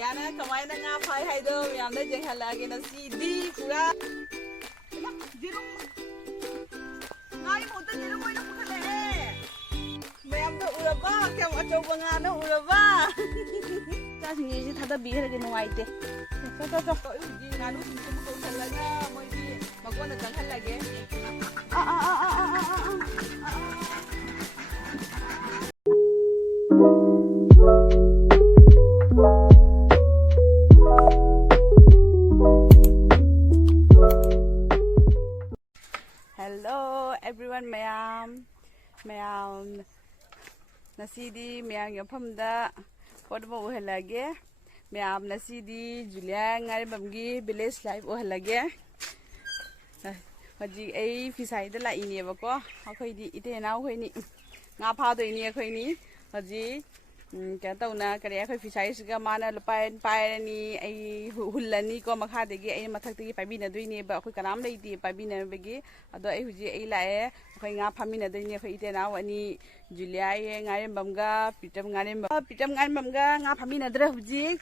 ꯖꯨꯂꯤꯌꯥꯅ ꯀꯃꯥꯏꯅ ꯉꯥ ꯐꯥꯏ ꯍꯥꯏꯗꯣ ꯃꯌꯥꯝꯗ ꯌꯦꯡꯍꯜꯂꯛꯑꯒꯦ ꯉꯁꯤꯗꯤ ꯄꯨꯔꯥ ꯖꯤꯔꯨꯝ ꯉꯥꯒꯤ ꯃꯍꯨꯠꯇ ꯖꯤꯔꯨꯝ ꯑꯣꯏꯅ ꯄꯨꯈꯠꯂꯛꯑꯦ ꯃꯌꯥꯝꯗ ꯎꯔꯕ ꯀꯌꯥꯝ ꯑꯆꯧꯕ ꯉꯥꯅ ꯎꯔꯕ ꯆꯥꯁꯤꯡꯁꯤ ꯊꯥꯗꯕꯤꯈ꯭ꯔꯒꯦ ꯅꯨꯡꯉꯥꯏꯇꯦ ꯉꯥꯅꯨꯁꯤꯡꯁꯨ ꯀꯧꯁꯜꯂꯒ ꯃꯣꯏꯒꯤ ꯃꯀꯣꯟꯗ ꯆꯪꯍꯜꯂꯒꯦ Hello everyone ꯃꯌꯥꯝ ꯉꯁꯤꯗꯤ ꯃꯌꯥꯝꯒꯤ ꯃꯐꯝꯗ ꯄꯣꯠ ꯑꯃ ꯎꯍꯜꯂꯒꯦ ꯃꯌꯥꯝ ꯉꯁꯤꯗꯤ ꯖꯨꯂꯤꯌꯥ ꯉꯥꯔꯦꯝꯕꯝꯒꯤ ꯚꯤꯂꯦꯖ ꯂꯥꯏꯐ ꯎꯍꯜꯂꯒꯦ ꯍꯧꯖꯤꯛ ꯑꯩ ꯐꯤꯁꯥꯏꯗ ꯂꯥꯛꯏꯅꯦꯕꯀꯣ ꯑꯩꯈꯣꯏꯗꯤ ꯏꯇꯩ ꯏꯅꯥꯎꯈꯣꯏꯅꯤ ꯉꯥ ꯐꯥꯗꯣꯏꯅꯤ ꯑꯩꯈꯣꯏꯅꯤ ꯍꯧꯖꯤꯛ ꯀꯩꯅꯣ ꯇꯧꯅ ꯀꯔꯤ ꯑꯩꯈꯣꯏ ꯐꯤꯁꯥꯏꯁꯤꯒ ꯃꯥꯅ ꯄꯥꯏꯔꯅꯤ ꯑꯩ ꯍꯨꯜꯂꯅꯤꯀꯣ ꯃꯈꯥꯗꯒꯤ ꯑꯩꯅ ꯃꯊꯛꯇꯒꯤ ꯄꯥꯏꯕꯤꯅꯗꯣꯏꯅꯦꯕ ꯑꯩꯈꯣꯏ ꯀꯅꯥꯝ ꯂꯩꯇꯦ ꯄꯥꯏꯕꯤꯅꯕꯒꯤ ꯑꯗꯣ ꯑꯩ ꯍꯧꯖꯤꯛ ꯂꯥꯛꯑꯦ ꯑꯩꯈꯣꯏ ꯉꯥ ꯐꯥꯃꯤꯟꯅꯗꯣꯏꯅꯤ ꯑꯩꯈꯣꯏ ꯏꯇꯩ ꯏꯅꯥꯎ ꯑꯅꯤ ꯖꯨꯂꯤꯌꯥ ꯉꯥꯔꯦꯝꯕꯝꯒ ꯄ꯭ꯔꯤꯇꯝ ꯉꯥꯔꯦꯝꯕꯝꯒ ꯉꯥ ꯐꯥꯃꯤꯟꯅꯗ꯭ꯔꯦ ꯍꯧꯖꯤꯛ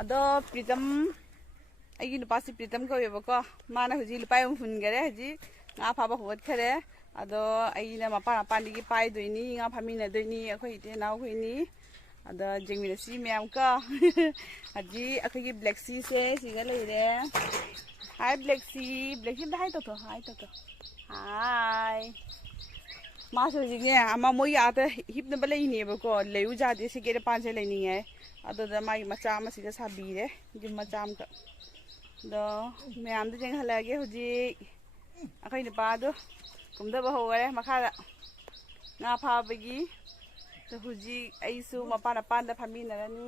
ꯑꯗꯣ ꯄ꯭ꯔꯤꯇꯝ ꯑꯩꯒꯤ ꯅꯨꯄꯥꯁꯤ ꯄ꯭ꯔꯤꯇꯝ ꯀꯧꯋꯦꯕꯀꯣ ꯃꯥꯅ ꯍꯧꯖꯤꯛ ꯂꯨꯄꯥ ꯑꯃ ꯍꯨꯟꯈꯔꯦ ꯍꯧꯖꯤꯛ ꯉꯥ ꯐꯥꯕ ꯍꯧꯒꯠꯈꯔꯦ ꯑꯗꯣ ꯑꯩꯅ ꯃꯄꯥꯟꯗꯒꯤ ꯄꯥꯏꯗꯣꯏꯅꯤ ꯉꯥ ꯐꯥꯃꯤꯟꯅꯗꯣꯏꯅꯤ ꯑꯩꯈꯣꯏ ꯏꯇꯩ ꯏꯅꯥꯎꯈꯣꯏꯅꯤ ꯑꯗ ꯌꯦꯡꯃꯤꯟꯅꯁꯤ ꯃꯌꯥꯝ ꯀꯣ ꯍꯧꯖꯤꯛ ꯑꯩꯈꯣꯏꯒꯤ ꯕ꯭ꯂꯦꯛꯁꯤꯁꯦ ꯁꯤꯒ ꯂꯩꯔꯦ ꯍꯥꯏ ꯕ꯭ꯂꯦꯛꯁꯤ ꯑꯝꯇ ꯍꯥꯏ ꯇꯧꯊꯣ ꯍꯥꯏ ꯃꯥꯁꯨ ꯍꯧꯖꯤꯛꯅꯦ ꯑꯃ ꯃꯣꯏꯒꯤ ꯑꯥꯗ ꯍꯤꯞꯅꯕ ꯂꯩꯅꯦꯕꯀꯣ ꯂꯩꯌꯨ ꯌꯥꯗꯦ ꯁꯤꯒꯦꯠ ꯄꯥꯟꯁꯦ ꯂꯩꯅꯤꯡꯉꯦ ꯑꯗꯨꯗ ꯃꯥꯒꯤ ꯃꯆꯥ ꯑꯃ ꯁꯤꯗ ꯁꯥꯕꯤꯔꯦ ꯌꯨꯝ ꯃꯆꯥ ꯑꯃꯈꯛ ꯑꯗꯣ ꯃꯌꯥꯝꯗ ꯌꯦꯡꯍꯜꯂꯛꯑꯒꯦ ꯍꯧꯖꯤꯛ ꯑꯩꯈꯣꯏ ꯅꯨꯄꯥꯗꯣ ꯀꯨꯝꯊꯕ ꯍꯧꯈꯔꯦ ꯃꯈꯥꯗ ꯉꯥ ꯐꯥꯕꯒꯤ ꯍꯧꯖꯤꯛ ꯑꯩꯁꯨ ꯃꯄꯥꯟꯗ ꯐꯝꯃꯤꯟꯅꯔꯅꯤ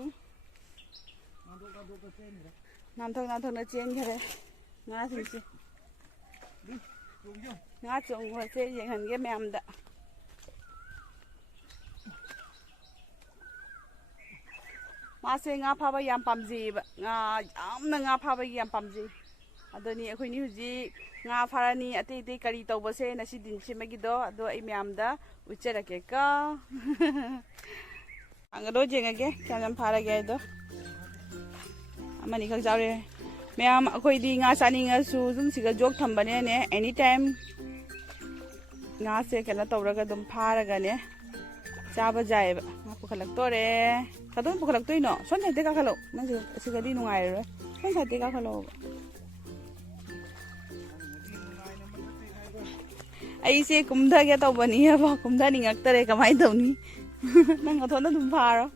ꯅꯥꯟꯊꯣꯛꯅ ꯆꯦꯟꯈꯔꯦ ꯉꯥꯁꯤꯡꯁꯦ ꯉꯥ ꯆꯣꯡꯕꯁꯦ ꯌꯦꯡꯍꯟꯒꯦ ꯃꯌꯥꯝꯗ ꯃꯥꯁꯦ ꯉꯥ ꯐꯥꯕ ꯌꯥꯝ ꯄꯥꯝꯖꯩꯌꯦꯕ ꯌꯥꯝꯅ ꯉꯥ ꯐꯥꯕꯒꯤ ꯌꯥꯝ ꯄꯥꯝꯖꯩ ꯑꯗꯨꯅꯤ ꯑꯩꯈꯣꯏꯅꯤ ꯍꯧꯖꯤꯛꯉꯥ ꯐꯥꯔꯅꯤ ꯑꯇꯩ ꯀꯔꯤ ꯇꯧꯕꯁꯦ ꯉꯁꯤ ꯗꯤꯟꯁꯤꯃꯒꯤꯗꯣ ꯑꯗꯣ ꯑꯩ ꯃꯌꯥꯝꯗ ꯎꯠꯆꯔꯛꯀꯦꯀꯣ ꯌꯦꯡꯉꯒꯦ ꯀꯌꯥꯝ ꯐꯥꯔꯒꯦ ꯍꯥꯏꯗꯣ ꯑꯃꯅꯤ ꯈꯛ ꯆꯥꯎꯔꯦ ꯃꯌꯥꯝ ꯑꯩꯈꯣꯏꯗꯤ ꯉꯥ ꯆꯥꯅꯤꯡꯉꯁꯨ ꯑꯗꯨꯝ ꯁꯤꯒ ꯖꯣꯛ ꯊꯝꯕꯅꯦꯅꯦ ꯑꯦꯅꯤ ꯇꯥꯏꯝ ꯉꯥꯁꯦ ꯀꯩꯅꯣ ꯇꯧꯔꯒ ꯑꯗꯨꯝ ꯐꯥꯔꯒꯅꯦ ꯆꯥꯕ ꯌꯥꯏꯑꯕ ꯉꯥ ꯄꯨꯈꯠꯂꯛꯇꯣꯔꯦ ꯀꯗꯣꯝ ꯄꯨꯈꯠꯂꯛꯇꯣꯏꯅꯣ ꯁꯣꯝ ꯁꯥꯏꯗꯇꯩ ꯀꯥꯈꯠꯂꯛꯑꯣ ꯅꯪ ꯁꯤꯗꯗꯤ ꯅꯨꯡꯉꯥꯏꯔꯔꯣꯏ ꯁꯣꯝ ꯁꯥꯏꯗꯇꯩ ꯀꯥꯈꯠꯂꯛꯑꯣꯕ ꯑꯩꯁꯦ ꯀꯨꯝꯊꯒꯦ ꯇꯧꯕꯅꯤꯕ ꯀꯨꯝꯊꯅꯤꯡꯉꯛꯇꯔꯦ ꯀꯃꯥꯏꯅ ꯇꯧꯅꯤ ꯅꯪ ꯅꯊꯣꯟꯗ ꯑꯗꯨꯝ ꯐꯥꯔꯣ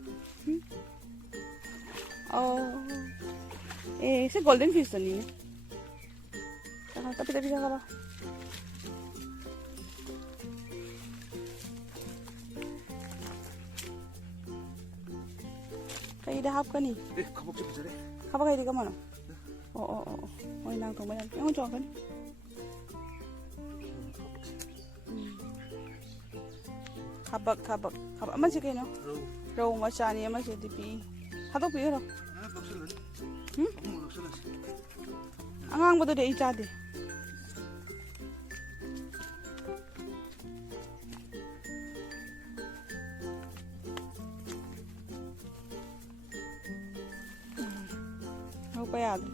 ꯑꯣ ꯁꯤ ꯒꯣꯜꯗꯟ ꯐꯤꯁꯇꯨꯅꯤꯅꯦ ꯇꯞꯄꯤ ꯀꯥꯈꯠꯂꯣ ꯀꯩꯗ ꯍꯥꯞꯀꯅꯤ ꯈꯕꯛ ꯍꯩꯗꯤ ꯀꯃꯥꯏꯅ ꯑꯣ ꯍꯣꯏ ꯅꯪ ꯊꯣꯡꯕ ꯌꯥꯝ ꯌꯥꯝ ꯆꯣꯡꯀꯅꯤ ꯈꯕꯛ ꯑꯃꯁꯤ ꯀꯩꯅꯣ ꯔꯧ ꯃꯆꯥꯅꯤ ꯑꯃꯁꯤꯗꯤ ꯄꯤ ꯊꯥꯗꯣꯛꯄꯤꯈ꯭ꯔꯣ ꯑꯉꯥꯡꯕꯗꯨꯗꯤ ꯑꯩ ꯆꯥꯗꯦ ꯊꯣꯛꯄ ꯌꯥꯗ꯭ꯔꯦ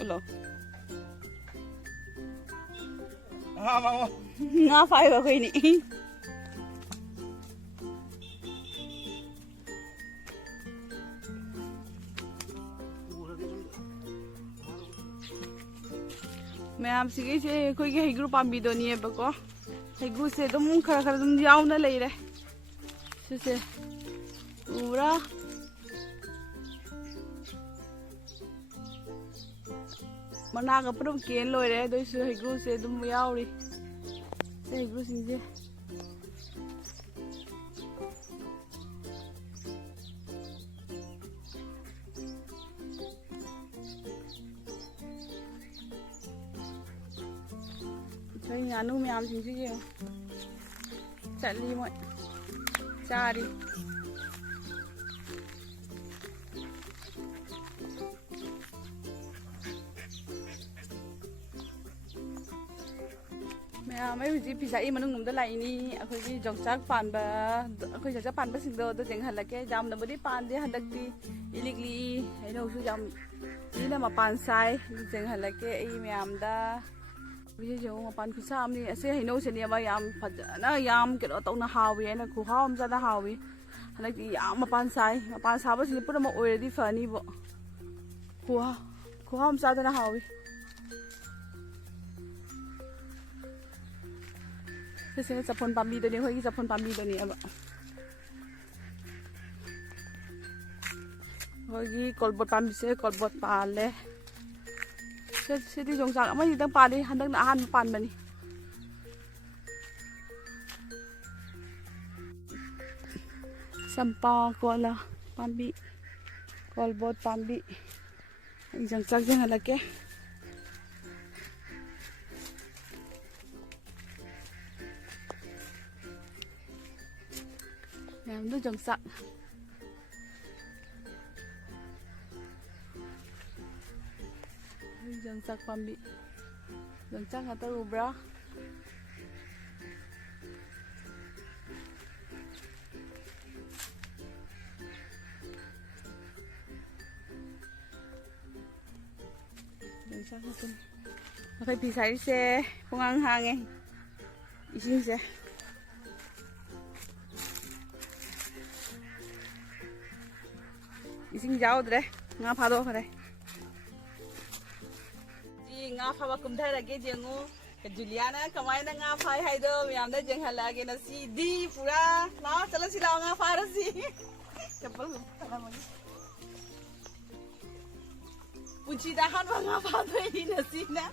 ꯎꯠꯂꯣ ꯉꯥ ꯐꯥꯏꯕ ꯑꯩꯈꯣꯏꯅꯤ ꯃꯌꯥꯝꯁꯤꯒꯤꯁꯦ ꯑꯩꯈꯣꯏꯒꯤ ꯍꯩꯒ꯭ꯔꯨ ꯄꯥꯝꯕꯤꯗꯣꯅꯦꯕꯀꯣ ꯍꯩꯒ꯭ꯔꯨꯁꯦ ꯑꯗꯨꯝ ꯈꯔ ꯑꯗꯨꯝ ꯌꯥꯎꯅ ꯂꯩꯔꯦ ꯁꯤꯁꯦ ꯎꯕ꯭ꯔꯥ ꯃꯅꯥꯒ ꯄꯨꯂꯞ ꯀꯦꯟ ꯂꯣꯏꯔꯦ ꯑꯗꯨꯏꯁꯨ ꯍꯩꯒ꯭ꯔꯨꯁꯦ ꯑꯗꯨꯝ ꯌꯥꯎꯔꯤ ꯁꯤ ꯍꯩꯒ꯭ꯔꯨꯁꯤꯡꯁꯦ ꯑꯩꯈꯣꯏ ꯉꯥꯅꯨ ꯃꯌꯥꯝꯁꯤꯡꯁꯨ ꯌꯦꯡꯉꯨ ꯆꯠꯂꯤ ꯃꯣꯏ ꯆꯥꯔꯤ ไม่รู้จีพี่ชายมันนุ่งนุ่มได้ไรนี่คุยจีจงจักปานบ่คุยจงจักปานบ่สิ่งเดียวตัวเจงหันละแกยำน่ะบ่ได้ปานเดียหันดักดีอีลิกลีให้เราชูยำนี่น่ะมาปานซ้ายเจงหันละแกอีแม่มดาวิธีเจ้ามาปานพิซซ่านี่เสียให้เราเสียเนี่ยว่ายำผัดนะยำเกิดเอาตรงน่ะฮาวินะคูข้าวมันจะน่ะฮาวิหันละดียำมาปานซ้ายบ่สิ่งปุ่นมาอวยดีฝันนี่บ่คูข้าวมันจะน่ะฮาวิSini sapon pambi do ni hoy sapon pambi do ni aba. Hoy kolbot pambi se kolbot pale. Sidi jong sang amai dang pale handang na han pan mani. Sampa kola pambi. Kolbot pambi. Jong sang jeng halake. Làm đôi dòng sẵn dòng sạc pambi dòng chắc là tao bra dòng chắc là tao phải bị sai xe không ăn hàng nghe ý xe Ising jauh deh, ngap hado kare. Ji ngap hawa kumthai lagi jengu. Ke Juliana kamai na ngap hai hai do, miam na jeng halage na si di pura. Lao chalo si lao ngap hai si. Chapal kala magi. Punci dahan wa ngap hado ini na si na.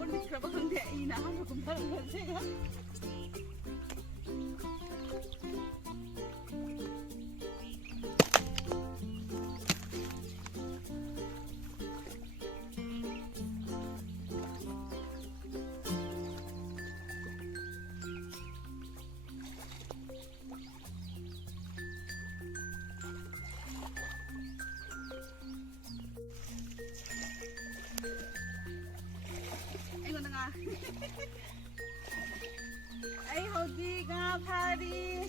pun berapa kali ini nah aku kembali sih kan. Ay hodi nga phari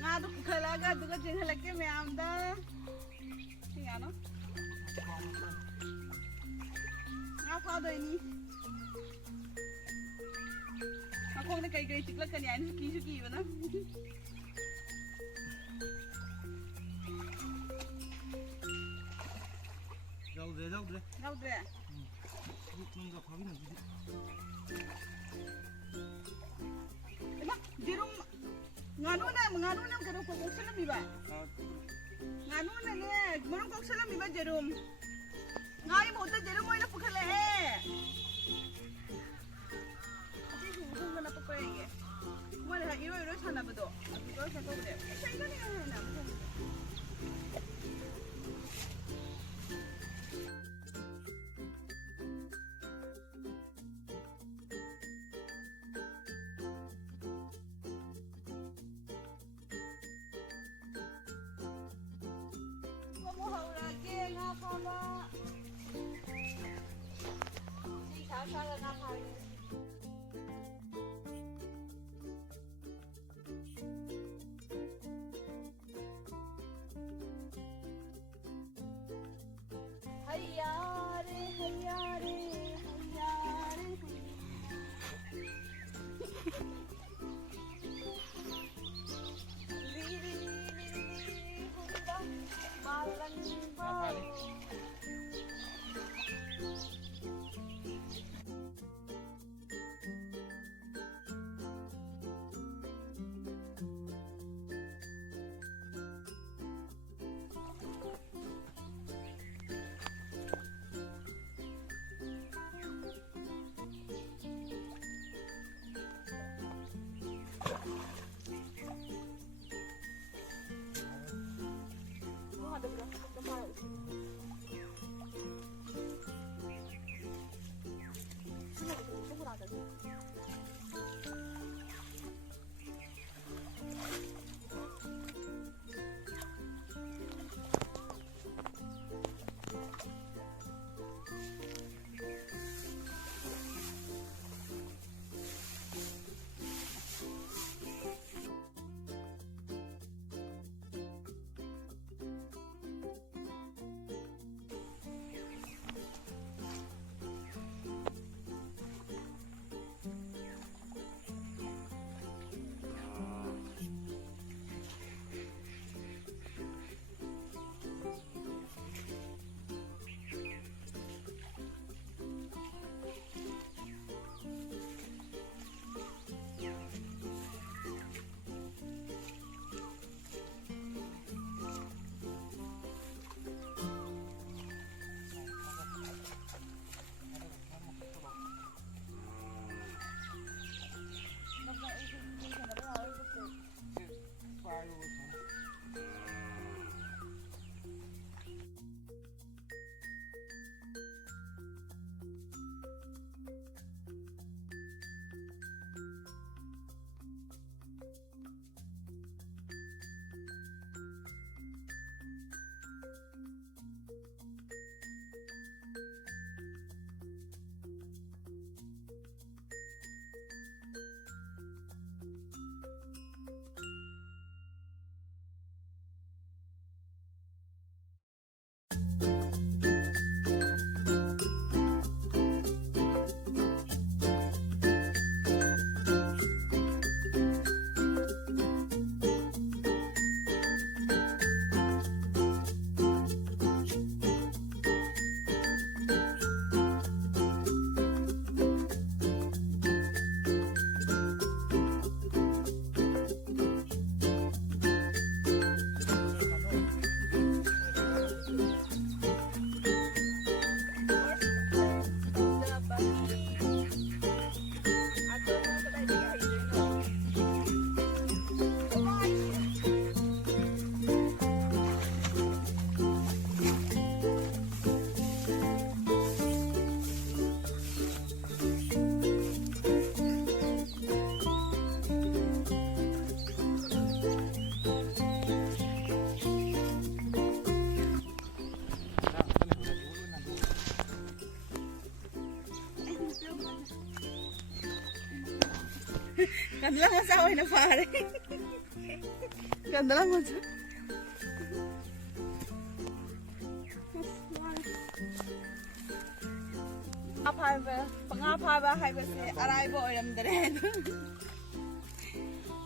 nga du khalaga du jing halake me amda tingano nga pha do ni ako ne kai kai tikla kan yan suki bana Rau dre nunggu apa ini? Emak, jerum nganu na jerum kok salam iba. Nganu na ne, jerum kok salam iba jerum. Ngai mo ta jerum mo ina pukhale he. Ati hung na pa penge. Mo la iro sana bado. Ati ko sa ko de. Sai na ni na. ꯐꯥꯕ ꯁꯥ ꯁꯥꯒ ꯉꯥ ꯐꯥꯔꯤ hayare hayare hayare liri liri hunda malan ba Ganda lang ang saway na pare. Ganda lang mo siya. Pangapaba haibase araybo oiramdare.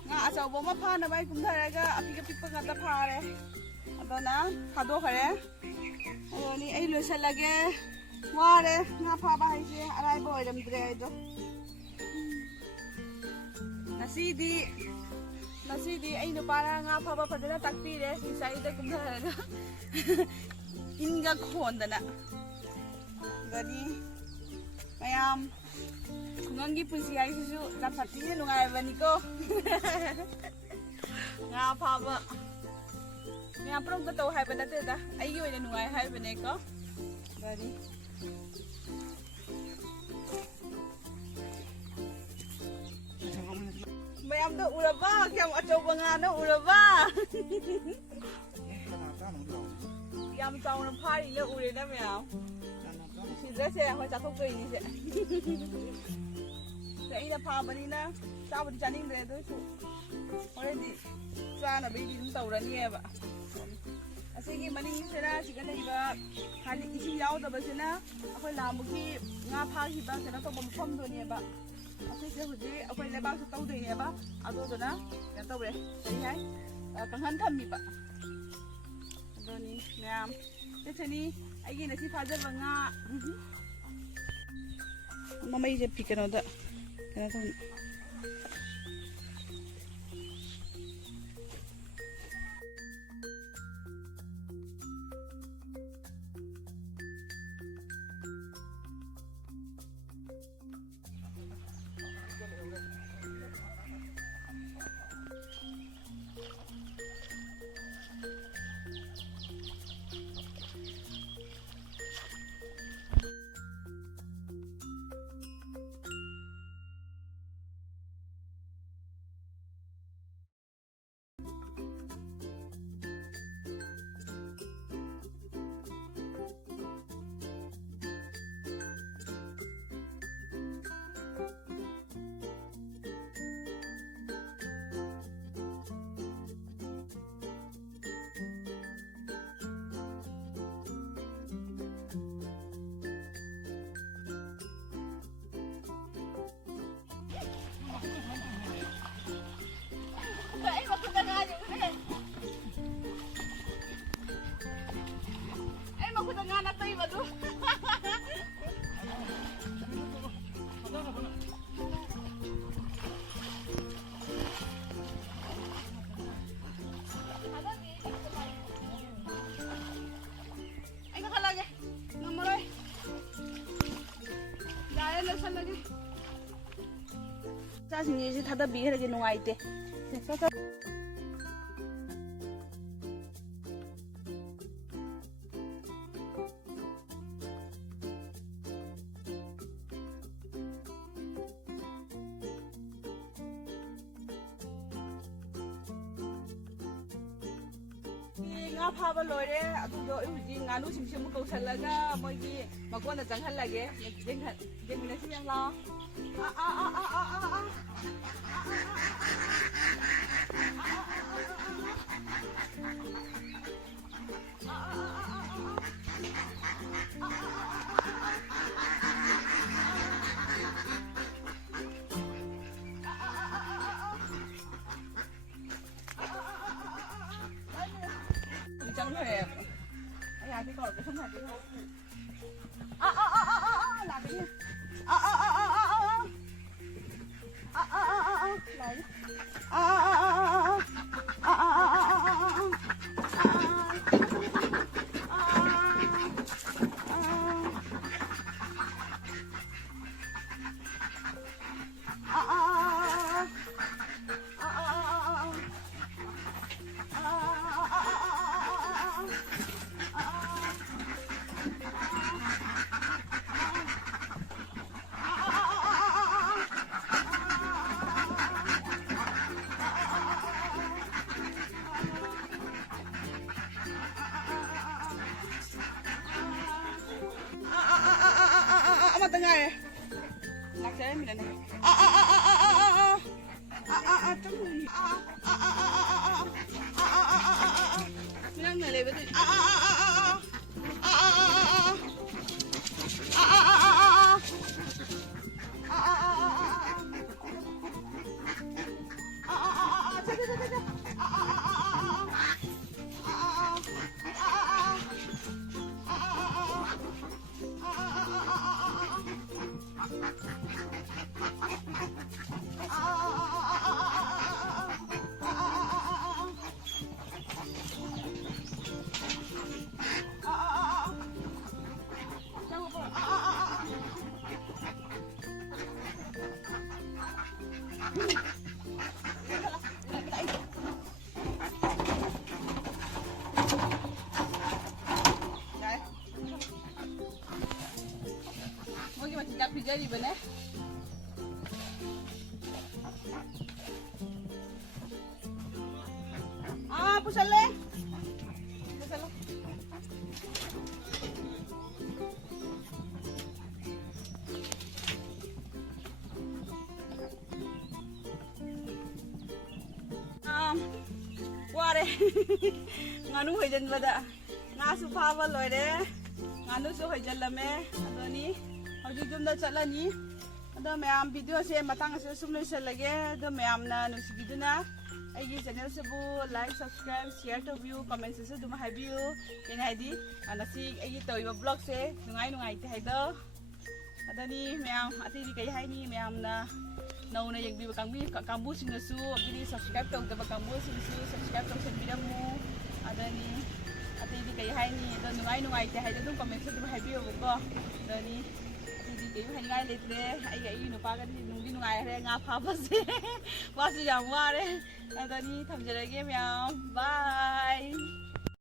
Nga achawbo ma phana bai kumdaraga apika ngata phare. Adona thadokare. Adoni ai loisalage. Ware nga phaba haise araybo oiramdare aido. Nasidi ay nupara nga phaba padana takpire isaida kumdaraga. Inga khondana. Gani mayam kungangi punsi ay susu kapati lungai bani ko nga phaba nga prong to hai bana te da ai yo ne lungai hai bane ko gari mayam do uraba kyam acho banga no uraba ꯌꯥꯝ ꯆꯥꯎꯅ ꯐꯥꯔꯤꯅ ꯎꯔꯦꯅ ꯃꯌꯥꯝ ꯁꯤꯗ꯭ꯔꯁꯦ ꯑꯩꯈꯣꯏ ꯆꯥꯊꯣꯛꯇꯣꯏꯅꯤꯁꯦ ꯑꯩꯅ ꯐꯥꯕꯅꯤꯅ ꯆꯥꯕꯗꯤ ꯆꯥꯅꯤꯡꯗ꯭ꯔꯦ ꯑꯗꯨꯁꯨ ꯍꯣꯔꯦꯟꯗꯤ ꯆꯥꯅꯕꯩꯗꯤ ꯑꯗꯨꯝ ꯇꯧꯔꯅꯤꯕ ꯑꯁꯤꯒꯤ ꯃꯅꯤꯡꯁꯤꯗ ꯁꯤꯗ ꯂꯩꯕ ꯍꯥꯏꯗꯤ ꯏꯁꯤꯡ ꯌꯥꯎꯗꯕꯁꯤꯅ ꯑꯩꯈꯣꯏ ꯅꯍꯥꯟꯃꯨꯛꯀꯤ ꯉꯥ ꯐꯥꯈꯤꯕ ꯀꯩꯅꯣ ꯇꯧꯕ ꯃꯐꯝꯗꯨꯅꯦꯕ ꯑꯁꯤꯁꯦ ꯍꯧꯖꯤꯛ ꯑꯩꯈꯣꯏ ꯂꯩꯕꯥꯛꯁꯨ ꯇꯧꯗꯣꯏꯅꯦꯕ ꯑꯗꯨꯗꯨꯅ ꯀꯩꯅꯣ ꯇꯧꯔꯦ ꯀꯔꯤ ꯍꯥꯏ ꯀꯪꯍꯟ ꯊꯝꯃꯤꯕ ꯑꯗꯨꯅꯤ ꯃꯌꯥꯝ ꯁꯤꯁꯤꯅꯤ ꯑꯩꯒꯤ ꯉꯁꯤ ꯐꯥꯖꯕ ꯉꯥ ꯃꯃꯩꯁꯦ ꯀꯩꯅꯣꯗ ꯀꯩꯅꯣ ꯇꯧꯅꯤ ꯆꯥꯁꯤꯡꯁꯤ ꯊꯥꯗꯕꯤꯈ꯭ꯔꯒꯦ ꯅꯨꯡꯉꯥꯏꯇꯦ ꯉꯥ ꯐꯥꯕ ꯂꯣꯏꯔꯦ ꯑꯗꯨꯗꯣ ꯑꯩ ꯍꯧꯖꯤꯛ ꯉꯥꯅꯨꯁꯤꯡꯁꯦ ꯑꯃꯨꯛ ꯀꯧꯁꯜꯂꯒ ꯃꯣꯏꯒꯤ ꯃꯀꯣꯟꯗ ꯆꯪꯍꯜꯂꯒꯦ ꯌꯦꯡꯃꯤꯟꯅꯁꯤ ꯌꯥꯝ ꯂꯥꯛꯑꯣ 정도예요. 아니 아직 거 무슨 말이야? 라비. Tengah nak saya ni dah. Senang ni lepas tu. Jadi benar. Pusat le. nganu hoijanbada ngasu phaba loire nganu su hoijanlame adoni hoji jumda chalani ado mayam video se matang se sum loisalage ado mayamna nusibiduna aigi channel se bu like subscribe share to view comment se dum haibiu kena haidi anasi aigi toiba blog se nungai te haido adani mayam ati di kai haini mayamna nauna yegbi kambu singsu abdi subscribe tawdaba kambu singsu subscribe tawsenbiramu adani ati di kai haini ado nungai te haido dum comment se dum haibiu ko adani cái hay ngay lịch đấy ai nu pa cái nung đi nung ai đấy ngáp phá bớt gì bớt gì giảm qua đấy, anh ta đi thầm giờ đấy game nhau, bye.